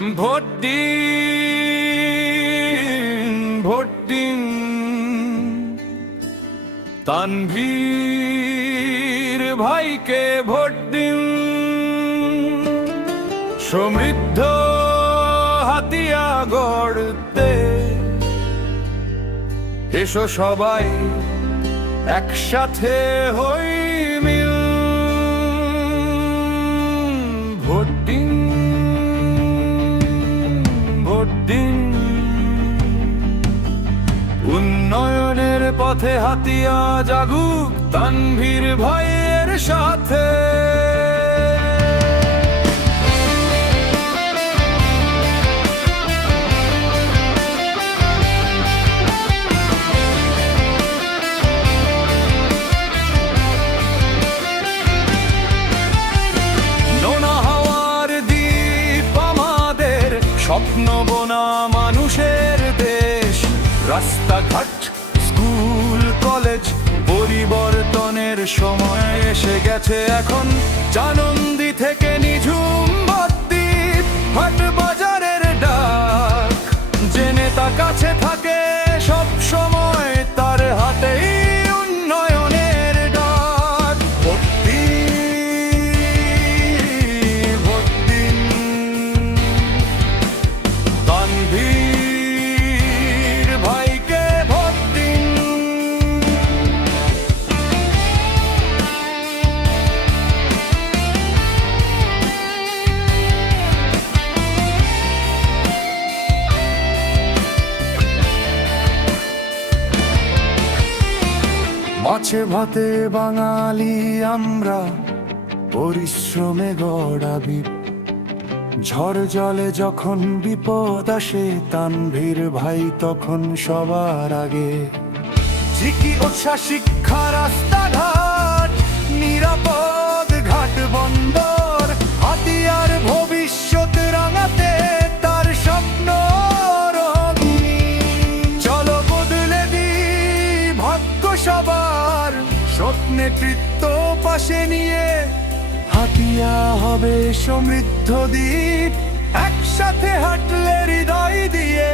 Vote দিন, vote দিন, তানভীর ভাইকে ভোট দিন। সমৃদ্ধ হাতিয়া গড়তে এসো সবাই একসাথে হই মিল। ভোট দিন, ভোট দিন, উন্নয়নের পথে হাতিয়া জাগুক তানভীর ভাইয়ের সাথে। স্বপ্ন বোনা মানুষের দেশ, রাস্তাঘাট স্কুল কলেজ পরিবর্তনের সময় এসে গেছে এখন। জানন্দী থেকে নিঝুম বদ্বীপ হাট বাজারের ডাক, যে নেতা কাছে থাকে সব সময় তার হাতেই উন্নয়নের ডাক। ভোট দিন, ভোট দিন, তানভীর ভাইকে ভোট দিন। মাছে ভাতে বাঙালি আমরা, পরিশ্রমে গড়া দ্বীপ। ঝড় জলে যখন বিপদ আসে তানভীর ভাই তখন সবার আগে। চিকিৎসা শিক্ষা রাস্তাঘাট নিরাপদ ঘাট বন্দর, হাতিয়ার ভবিষ্যৎ রাঙাতে তার স্বপ্ন রঙিন। চলো বদলে দি ভাগ্য সবার, সৎ নেতৃত্ব পাশে নিয়ে হাতিয়া হবে সমৃদ্ধ দ্বীপ। একসাথে হাঁটলে হৃদয় দিয়ে।